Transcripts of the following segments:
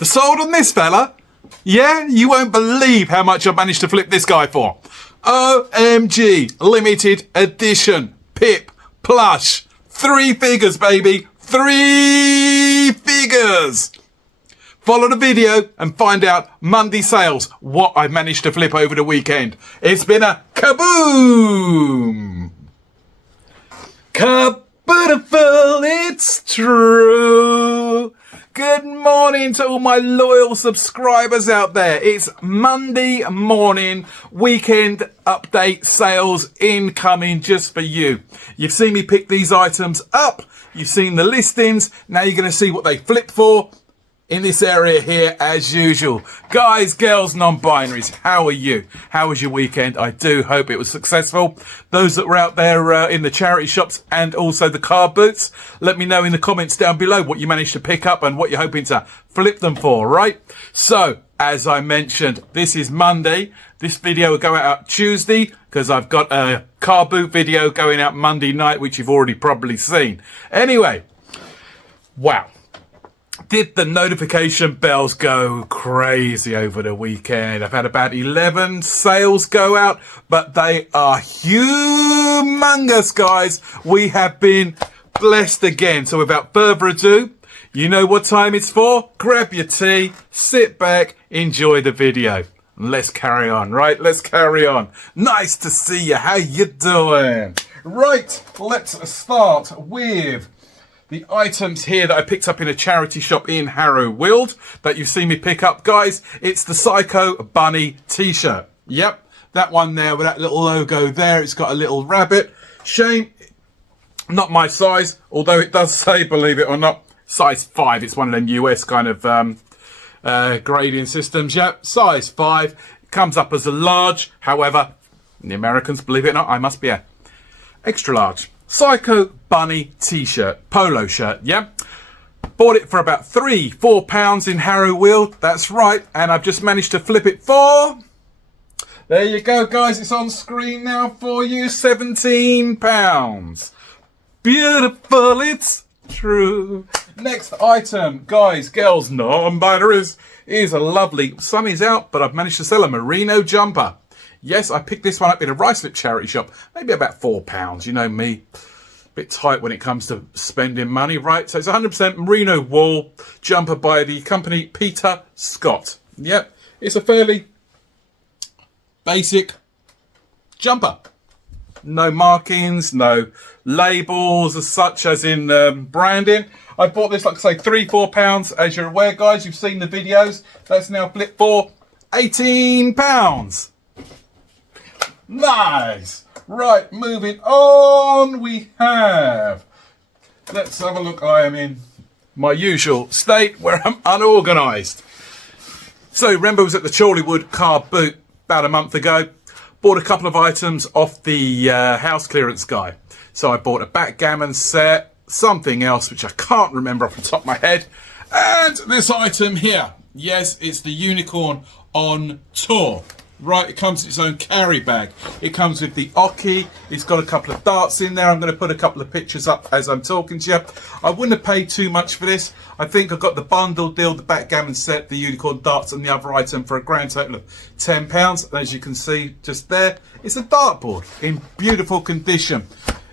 The sold on this fella? Yeah, you won't believe how much I managed to flip this guy for. OMG, limited edition, Pip, plush, 3 figures, baby, 3 figures. Follow the video and find out Monday sales, what I managed to flip over the weekend. It's been a kaboom. Beautiful, it's true. Good morning to all my loyal subscribers out there. It's Monday morning, weekend update sales incoming just for you. You've seen me pick these items up. You've seen the listings. Now you're going to see what they flip for in this area here as usual. Guys, girls, non-binaries, how are you? How was your weekend? I do hope it was successful. Those that were out there in the charity shops and also the car booths, let me know in the comments down below what you managed to pick up and what you're hoping to flip them for, right? So, as I mentioned, this is Monday. This video will go out Tuesday because I've got a car boot video going out Monday night, which you've already probably seen. Anyway, wow. Did the notification bells go crazy over the weekend? I've had about 11 sales go out, but they are humongous, guys. We have been blessed again. So without further ado, you know what time it's for? Grab your tea, sit back, enjoy the video. And let's carry on, right? Let's carry on. Nice to see you. How you doing? Right, let's start with the items here that I picked up in a charity shop in Harrow Weald that you've seen me pick up, guys. It's the Psycho Bunny t-shirt. Yep, that one there with that little logo there. It's got a little rabbit. Shame, not my size, although it does say, believe it or not, size 5. It's one of them US kind of grading systems. Yep, size 5. It comes up as a large. However, the Americans, believe it or not, I must be a extra large. Psycho Bunny t-shirt, polo shirt, yeah? Bought it for about £3-4 in Harrow Weald, that's right, and I've just managed to flip it for, there you go guys, it's on screen now for you, £17. Beautiful, it's true. Next item, guys, girls, non-binaries, is a lovely, sun is out, but I've managed to sell a merino jumper. Yes, I picked this one up in a Ruislip charity shop. Maybe about £4. You know me, a bit tight when it comes to spending money, right? So it's 100% merino wool jumper by the company Peter Scott. Yep, it's a fairly basic jumper. No markings, no labels as such as in branding. I bought this, like I say, £3-4. As you're aware, guys, you've seen the videos. That's now flipped for £18. Nice. Right, moving on, we have, let's have a look. I am in my usual state where I'm unorganised. So remember I was at the Chorleywood car boot about a month ago. Bought a couple of items off the house clearance guy. So I bought a backgammon set, something else which I can't remember off the top of my head. And this item here. Yes, it's the Unicorn on Tour. Right, it comes with its own carry bag. It comes with the Oki. It's got a couple of darts in there. I'm going to put a couple of pictures up as I'm talking to you. I wouldn't have paid too much for this. I think I got the bundle deal, the backgammon set, the unicorn darts and the other item for a grand total of £10. And as you can see just there, it's a dartboard in beautiful condition.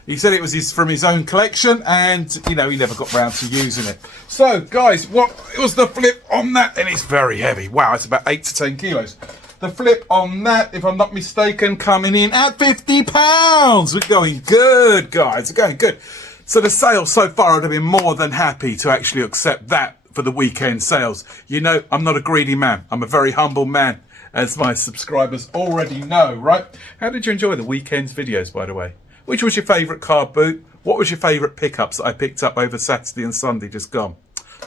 He said it was from his own collection and, you know, he never got round to using it. So, guys, what was the flip on that? And it's very heavy. Wow, it's about 8 to 10 kilos. The flip on that, if I'm not mistaken, coming in at £50. We're going good, guys. We're going good. So the sales so far, I'd have been more than happy to actually accept that for the weekend sales. You know, I'm not a greedy man. I'm a very humble man, as my subscribers already know, right? How did you enjoy the weekend's videos, by the way? Which was your favourite car boot? What was your favourite pickups that I picked up over Saturday and Sunday just gone?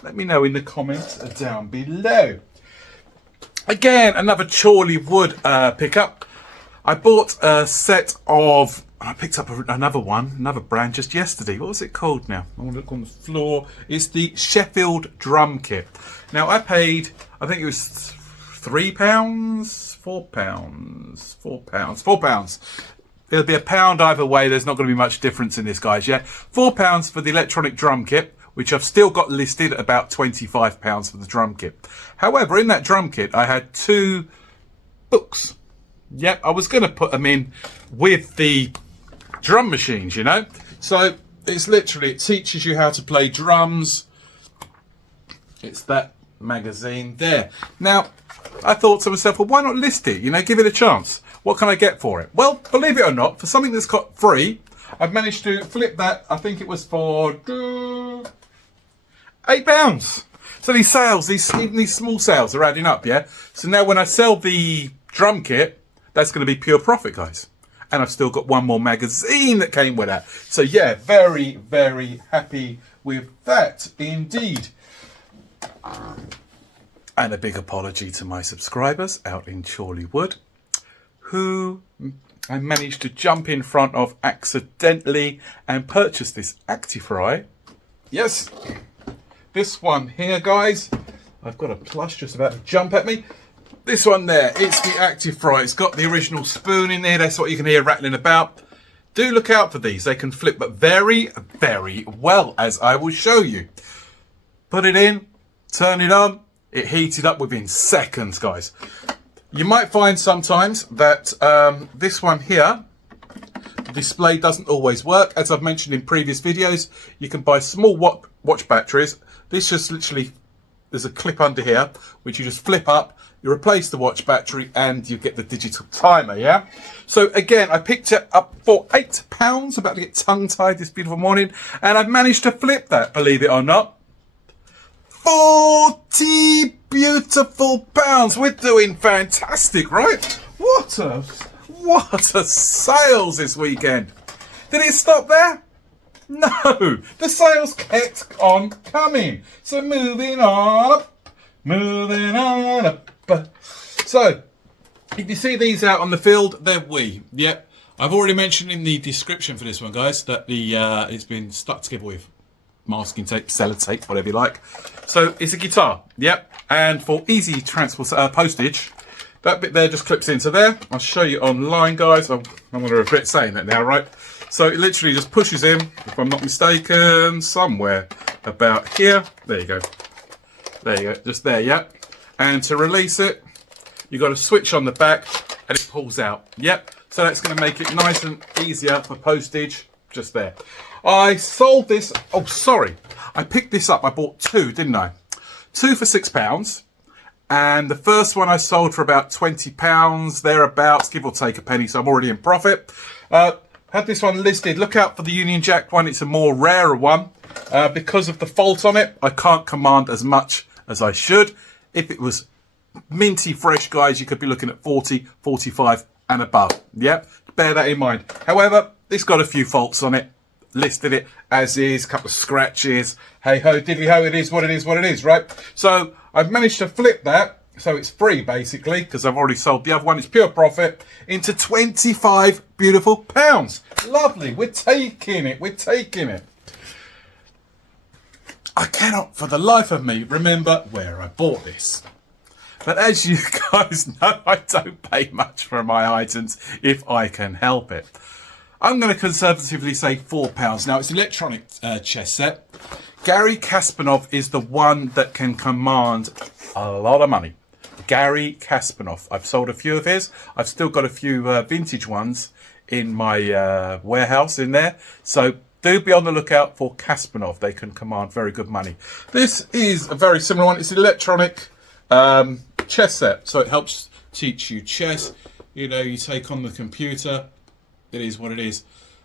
Let me know in the comments down below. Again, another Chorleywood pickup. I bought a set of, I picked up another brand just yesterday. What was it called now? I want to look on the floor. It's the Sheffield drum kit. Now I paid, I think it was £3, £4. It'll be £1 either way. There's not going to be much difference in this, guys. Yeah, £4 for the electronic drum kit, which I've still got listed at about £25 for the drum kit. However, in that drum kit, I had 2 books. Yep, I was going to put them in with the drum machines, you know. So it's literally, it teaches you how to play drums. It's that magazine there. Now, I thought to myself, well, why not list it? You know, give it a chance. What can I get for it? Well, believe it or not, for something that's got free, I've managed to flip that. I think it was for £8. So these sales, these small sales are adding up, yeah? So now when I sell the drum kit, that's going to be pure profit, guys. And I've still got one more magazine that came with that. So yeah, very, very happy with that indeed. And a big apology to my subscribers out in Chorleywood, who I managed to jump in front of accidentally and purchase this Actifry. Yes, this one here, guys. I've got a plush just about to jump at me. This one there, it's the Actifry. It's got the original spoon in there. That's what you can hear rattling about. Do look out for these. They can flip but very, very well, as I will show you. Put it in, turn it on. It heated up within seconds, guys. You might find sometimes that this one here, the display doesn't always work. As I've mentioned in previous videos, you can buy small watch batteries. This just literally, there's a clip under here, which you just flip up, you replace the watch battery, and you get the digital timer, yeah? So again, I picked it up for £8, about to get tongue-tied this beautiful morning, and I've managed to flip that, believe it or not. 40 beautiful pounds. We're doing fantastic, right? What a sales this weekend. Did it stop there? No, the sales kept on coming. So moving on up, moving on up. So if you see these out on the field, they're Yep. I've already mentioned in the description for this one, guys, that the it's been stuck together with masking tape, sellotape, whatever you like. So it's a guitar, yep. And for easy transport postage, that bit there just clips into there. I'll show you online, guys. I'm going to regret saying that now, right? So it literally just pushes in, if I'm not mistaken, somewhere about here. There you go. There you go, just there, yep. And to release it, you've got a switch on the back and it pulls out, yep. So that's going to make it nice and easier for postage, just there. I sold this, oh sorry, I picked this up, I bought 2, didn't I? 2 for £6, and the first one I sold for about £20, thereabouts, give or take a penny, so I'm already in profit. Had this one listed, look out for the Union Jack one, it's a more rarer one. Because of the fault on it, I can't command as much as I should. If it was minty fresh, guys, you could be looking at 40, 45 and above, yep, bear that in mind. However, it's got a few faults on it. Listed it as is, couple of scratches, hey ho diddly ho, it is what it is, what it is, right? So I've managed to flip that, so it's free basically, because I've already sold the other one, it's pure profit, into 25 beautiful pounds. Lovely, we're taking it, we're taking it. I cannot for the life of me remember where I bought this. But as you guys know, I don't pay much for my items if I can help it. I'm going to conservatively say £4. Now, it's an electronic chess set. Gary Kasparov is the one that can command a lot of money. Gary Kasparov. I've sold a few of his. I've still got a few vintage ones in my warehouse in there. So do be on the lookout for Kasparov. They can command very good money. This is a very similar one. It's an electronic chess set. So it helps teach you chess. You know, you take on the computer. It is what it is.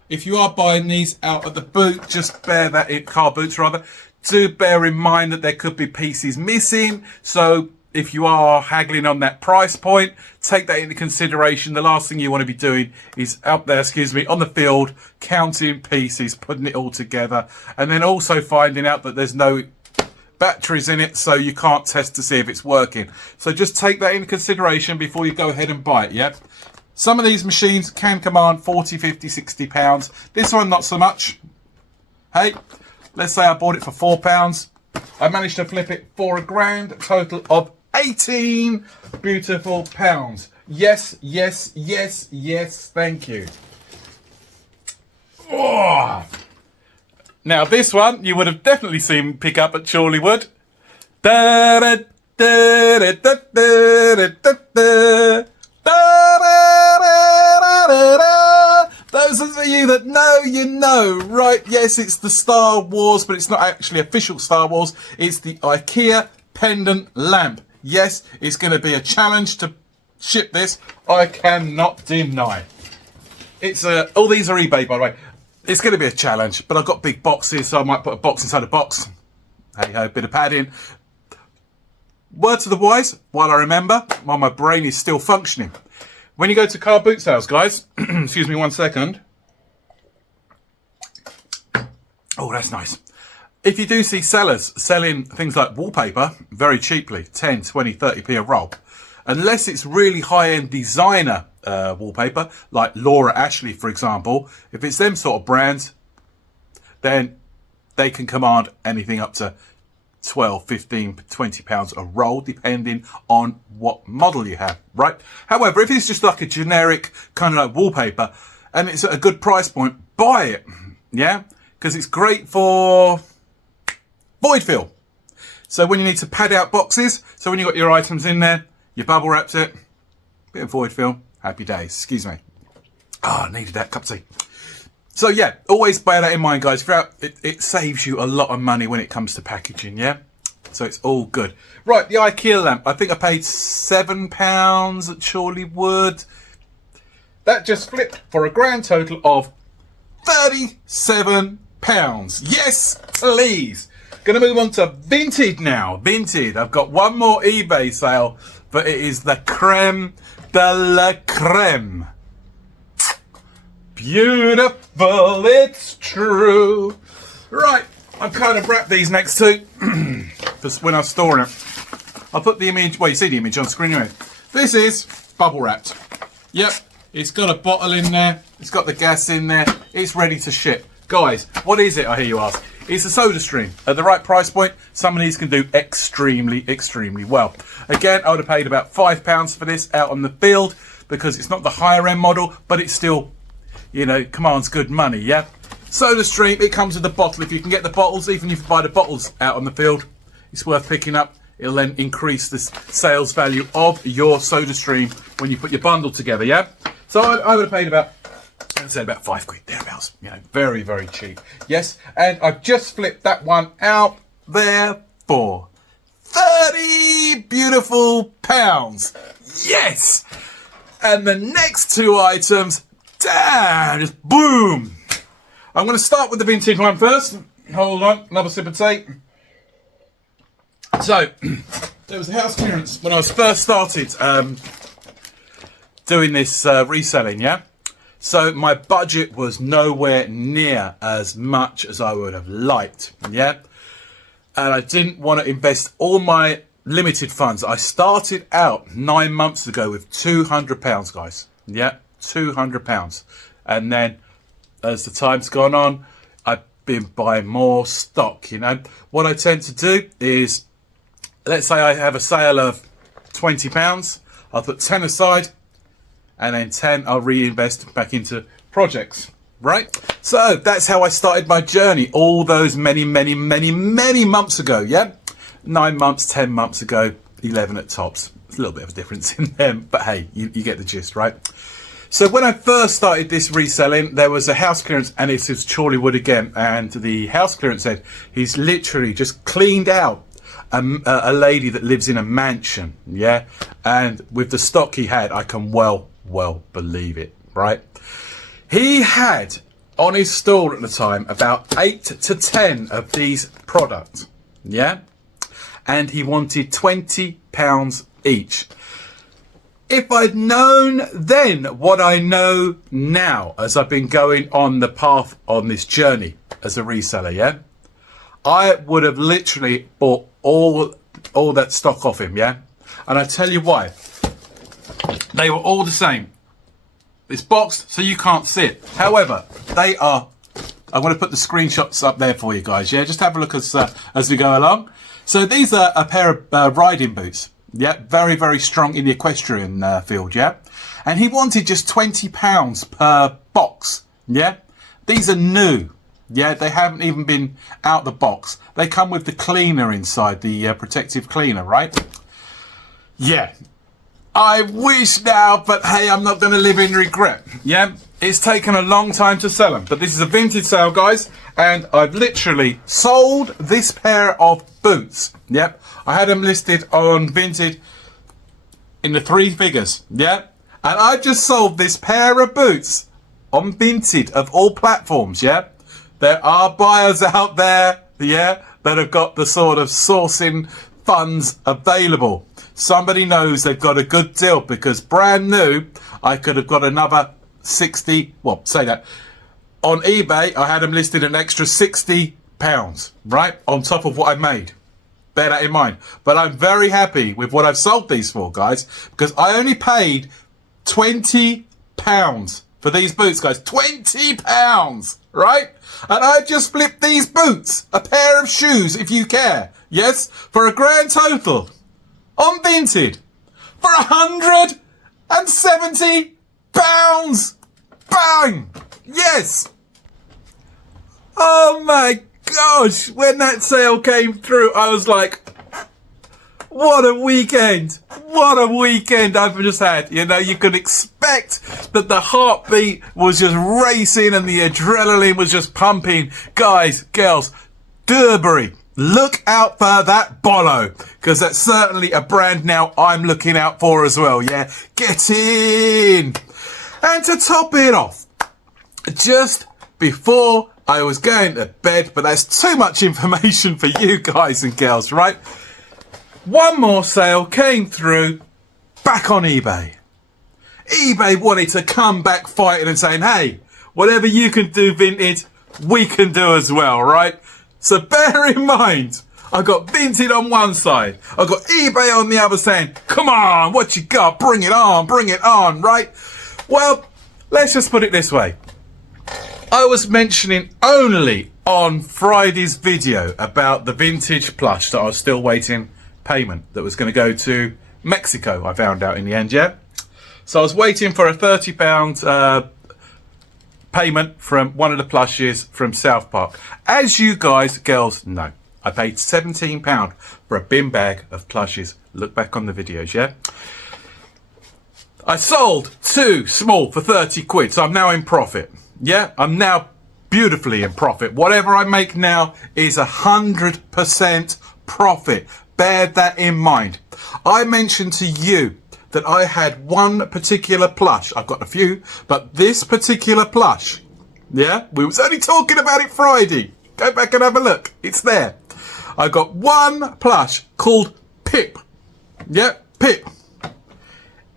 If you are buying these out of the boot, just bear that in car boots rather. Do bear in mind that there could be pieces missing. So if you are haggling on that price point, take that into consideration. The last thing you want to be doing is out there, on the field, counting pieces, putting it all together, and then also finding out that there's no batteries in it, so you can't test to see if it's working. So just take that into consideration before you go ahead and buy it, yeah? Some of these machines can command 40, 50, 60 pounds. This one, not so much. Hey, let's say I bought it for £4. I managed to flip it for £1,000, total of 18 beautiful pounds. Yes, yes, yes, yes, thank you. Oh. Now this one you would have definitely seen me pick up at Chorleywood. Da da da da da da da da. Those of you that know, you know, right? Yes, it's the Star Wars, but it's not actually official Star Wars. It's the IKEA pendant lamp. Yes, it's going to be a challenge to ship this. I cannot deny. It's all these are eBay, by the way. It's going to be a challenge, but I've got big boxes, so I might put a box inside a box. Hey ho, bit of padding. Word to the wise, while I remember, while my brain is still functioning. When you go to car boot sales, guys, excuse me 1 second. Oh, that's nice. If you do see sellers selling things like wallpaper very cheaply, 10, 20, 30p a roll, unless it's really high-end designer wallpaper, like Laura Ashley, for example, if it's them sort of brands, then they can command anything up to 12, 15, 20 pounds a roll, depending on what model you have, right? However, if it's just like a generic kind of like wallpaper and it's at a good price point, buy it, yeah? Because it's great for void fill. So when you need to pad out boxes, so when you've got your items in there, you bubble wrapped it, bit of void fill, happy days, excuse me. Ah, I needed that cup of tea. So yeah, always bear that in mind, guys. It saves you a lot of money when it comes to packaging, yeah? So it's all good. Right, the IKEA lamp. I think I paid £7 at Chorleywood. That just flipped for a grand total of £37. Yes, please. Gonna move on to Vinted now. Vinted. I've got one more eBay sale, but it is the creme de la creme. Beautiful, it's true. Right, I've kind of wrapped these next two because when I was storing it, I'll put the image, well, you see the image on screen anyway. This is bubble wrapped. Yep, it's got a bottle in there, it's got the gas in there, it's ready to ship. Guys, what is it, I hear you ask? It's a soda stream. At the right price point, some of these can do extremely, extremely well. Again, I would have paid about £5 for this out on the field because it's not the higher end model, but it's still, you know, commands good money, yeah? Soda stream, it comes with a bottle. If you can get the bottles, even if you buy the bottles out on the field, it's worth picking up. It'll then increase the sales value of your soda stream when you put your bundle together, yeah? So I would have paid about, I'd say about £5 thereabouts. You know, very, very cheap. Yes, and I've just flipped that one out there for 30 beautiful pounds. Yes! And the next two items, damn, just boom. I'm going to start with the vintage one first. Hold on, another sip of tea. So, there was a house clearance when I was first started doing this reselling, yeah? So my budget was nowhere near as much as I would have liked, yeah? And I didn't want to invest all my limited funds. I started out 9 months ago with £200, guys, yeah? £200. And then as the time's gone on, I've been buying more stock, you know? What I tend to do is, let's say I have a sale of £20, I'll put 10 aside, and then 10 I'll reinvest back into projects, right? So that's how I started my journey all those many months ago, yeah? 9 months, 10 months ago, 11 at tops. There's a little bit of a difference in them, but hey, you get the gist, right? So when I first started this reselling, there was a house clearance, and it was Chorleywood again, and the house clearance said he's literally just cleaned out a lady that lives in a mansion, yeah? And with the stock he had, I can well believe it, right? He had on his stall at the time about 8 to 10 of these products, yeah? And he wanted £20 each. If I'd known then what I know now, as I've been going on the path on this journey as a reseller, yeah, I would have literally bought all that stock off him, yeah? And I tell you why. They were all the same. It's boxed so you can't see it. However, they are, I'm going to put the screenshots up there for you guys, yeah? Just have a look as we go along. So these are a pair of riding boots. Yeah, very, very strong in the equestrian field, yeah? And he wanted just £20 per box, yeah? These are new, Yeah, they haven't even been out the box. They come with the cleaner inside, the protective cleaner, right? Yeah. I wish now, but hey, I'm not going to live in regret. Yeah, it's taken a long time to sell them, but this is a vintage sale, guys, and I've literally sold this pair of boots. Yep, I had them listed on Vinted in the 3 figures. Yeah, and I just sold this pair of boots on Vinted of all platforms. Yeah, there are buyers out there, yeah, that have got the sort of sourcing funds available. Somebody knows they've got a good deal, because brand new, I could have got another 60, well, say that. On eBay, I had them listed an extra £60, right? On top of what I made. Bear that in mind. But I'm very happy with what I've sold these for, guys, because I only paid £20 for these boots, guys. £20, right? And I just flipped these boots, a pair of shoes, if you care, yes, for a grand total on Vinted for £170. Bang! Yes! Oh my gosh, when that sale came through, I was like, what a weekend! What a weekend I've just had. You know, you could expect that the heartbeat was just racing and the adrenaline was just pumping. Guys, girls, Durbury, look out for that Bolo, because that's certainly a brand now I'm looking out for as well. Yeah, get in. And to top it off, just before I was going to bed, but that's too much information for you guys and girls, right? One more sale came through back on eBay. eBay wanted to come back fighting and saying, hey, whatever you can do vintage, we can do as well, right? So bear in mind, I got Vinted on one side, I got eBay on the other saying, come on, what you got? Bring it on, right? Well, let's just put it this way. I was mentioning only on Friday's video about the vintage plush that I was still waiting payment that was going to go to Mexico, I found out in the end, yeah? So I was waiting for a £30 payment from one of the plushes from South Park. As you guys, girls, know, I paid £17 for a bin bag of plushes. Look back on the videos, yeah? I sold 2 small for 30 quid, so I'm now in profit. Yeah, I'm now beautifully in profit. Whatever I make now is 100% profit. Bear that in mind. I mentioned to you that I had one particular plush. I've got a few, but this particular plush, yeah, we was only talking about it Friday. Go back and have a look. It's there. I got one plush called Pip. Yeah, Pip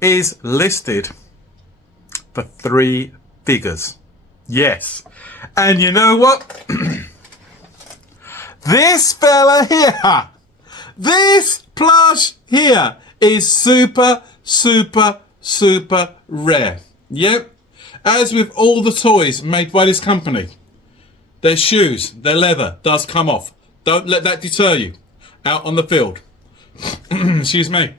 is listed for 3 figures. Yes. And you know what? This fella here, this plush here is super, super, super rare. Yep. As with all the toys made by this company, their shoes, their leather does come off. Don't let that deter you out on the field. Excuse me.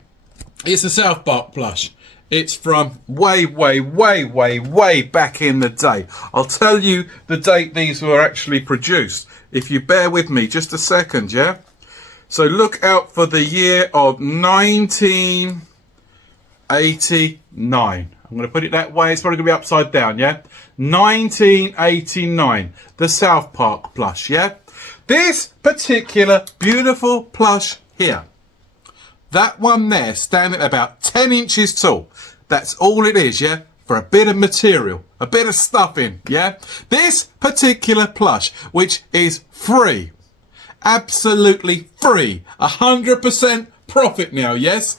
It's a South Park plush. It's from way, way, way, way, way back in the day. I'll tell you the date these were actually produced, if you bear with me just a second, yeah? So look out for the year of 1989. I'm going to put it that way. It's probably going to be upside down, yeah? 1989. The South Park plush, yeah? This particular beautiful plush here. That one there, standing about 10 inches tall. That's all it is, yeah? For a bit of material, a bit of stuffing, yeah? This particular plush, which is free. Absolutely free. 100% profit now, yes?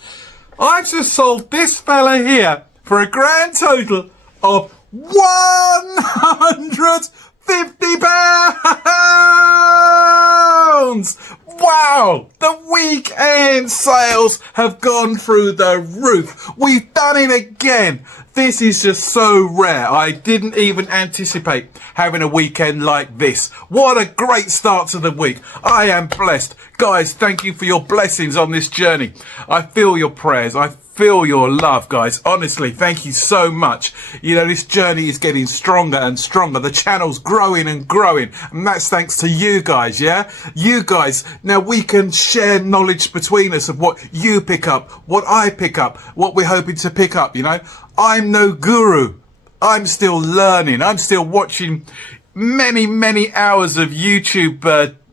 I've just sold this fella here for a grand total of £150. Wow, the weekend sales have gone through the roof. We've done it again. This is just so rare. I didn't even anticipate having a weekend like this. What a great start to the week. I am blessed. Guys, thank you for your blessings on this journey. I feel your prayers. I feel your love, guys. Honestly, thank you so much. You know, this journey is getting stronger and stronger. The channel's growing and growing, and that's thanks to you guys, yeah? You guys. Now we can share knowledge between us of what you pick up, what I pick up, what we're hoping to pick up, you know? I'm no guru. I'm still learning. I'm still watching many hours of YouTube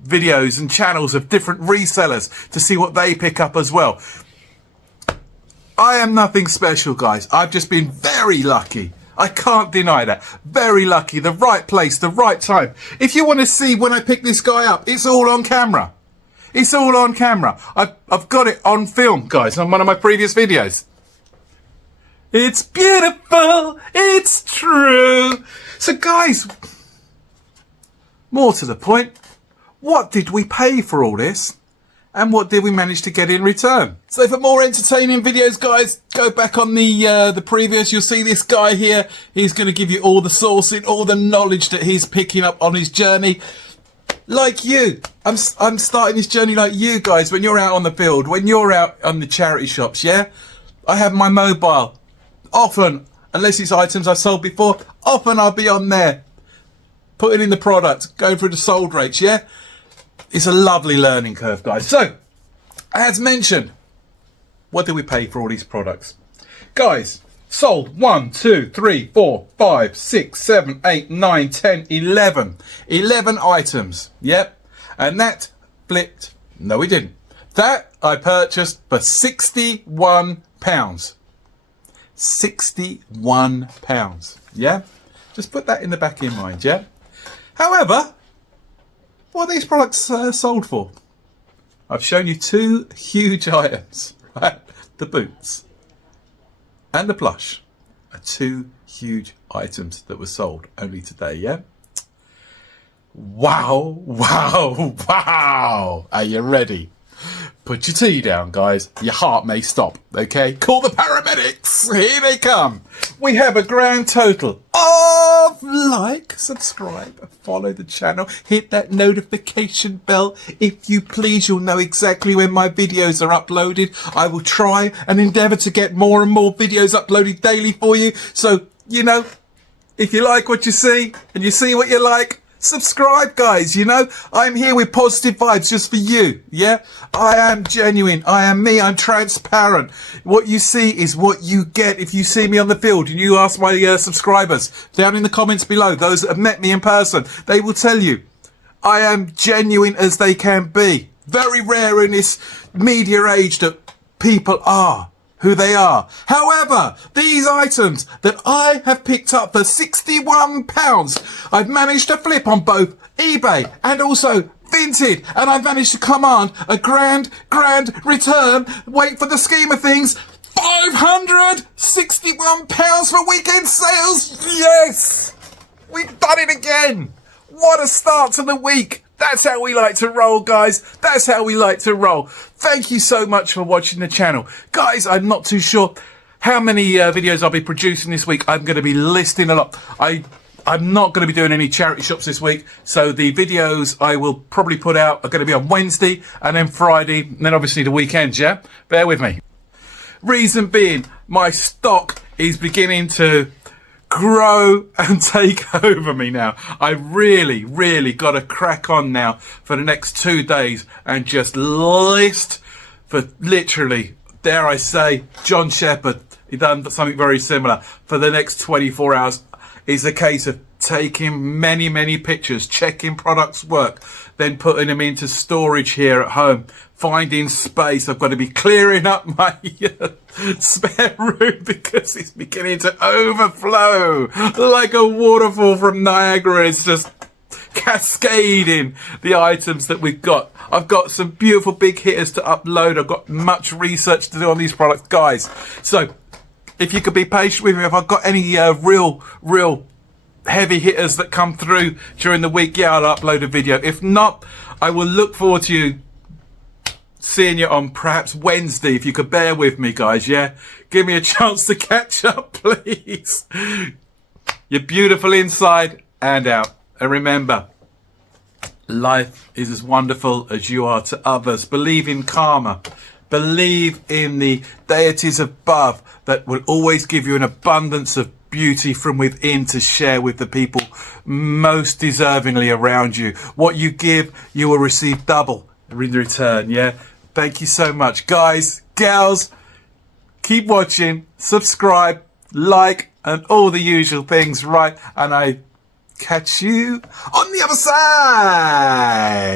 videos and channels of different resellers to see what they pick up as well. I am nothing special, guys. I've just been very lucky. I can't deny that. Very lucky. The right place, the right time. If you want to see when I pick this guy up, it's all on camera. It's all on camera. I've got it on film, guys, on one of my previous videos. It's beautiful. It's true. So, guys, more to the point, what did we pay for all this? And what did we manage to get in return? So for more entertaining videos, guys, go back on the previous. You'll see this guy here. He's going to give you all the sourcing, all the knowledge that he's picking up on his journey. Like you, I'm starting this journey like you guys. When you're out on the field, when you're out on the charity shops, yeah, I have my mobile. Often, unless it's items I've sold before, often I'll be on there, putting in the product, going through the sold rates, yeah. It's a lovely learning curve, guys. So, as mentioned, what did we pay for all these products? Guys, sold 1, 2, 3, 4, 5, 6, 7, 8, 9, 10, 11. 11 items, yep. And that flipped. No, we didn't. That I purchased for £61. £61, yeah? Just put that in the back of your mind, yeah? However, what are these products sold for? I've shown you two huge items, right? The boots and the plush are two huge items that were sold only today, yeah? Wow, wow, wow. Are you ready? Put your tea down, guys. Your heart may stop, okay? Call the paramedics. Here they come. We have a grand total of like, subscribe, follow the channel, hit that notification bell. If you please, you'll know exactly when my videos are uploaded. I will try and endeavour to get more and more videos uploaded daily for you. So, you know, if you like what you see and you see what you like, subscribe, guys. You know, I'm here with positive vibes just for you, yeah? I am genuine. I am me. I'm transparent. What you see is what you get. If you see me on the field and you ask my subscribers down in the comments below, those that have met me in person, they will tell you I am genuine as they can be. Very rare in this media age that people are who they are. However, these items that I have picked up for £61, I've managed to flip on both eBay and also Vinted, and I've managed to command a grand return. Wait for the scheme of things, £561 for weekend sales. Yes, we've done it again. What a start to the week. That's how we like to roll, guys. That's how we like to roll. Thank you so much for watching the channel. Guys, I'm not too sure how many videos I'll be producing this week. I'm going to be listing a lot. I'm not going to be doing any charity shops this week. So the videos I will probably put out are going to be on Wednesday and then Friday. And then obviously the weekends, yeah? Bear with me. Reason being, my stock is beginning to grow and take over me now. I really got to crack on now for the next 2 days and just list for literally, dare I say, John Shepherd. He done something very similar for the next 24 hours. It's a case of taking many pictures, checking products work, then putting them into storage here at home, finding space. I've got to be clearing up my spare room because it's beginning to overflow like a waterfall from Niagara. It's just cascading the items that we've got. I've got some beautiful big hitters to upload. I've got much research to do on these products, guys. So if you could be patient with me, if I've got any real heavy hitters that come through during the week, yeah, I'll upload a video. If not, I will look forward to you seeing you on perhaps Wednesday, if you could bear with me, guys, yeah? Give me a chance to catch up, please. You're beautiful inside and out. And remember, life is as wonderful as you are to others. Believe in karma. Believe in the deities above that will always give you an abundance of beauty from within to share with the people most deservingly around you. What you give, you will receive double in return, yeah? Thank you so much. Guys, gals, keep watching, subscribe, like, and all the usual things, right? And I catch you on the other side.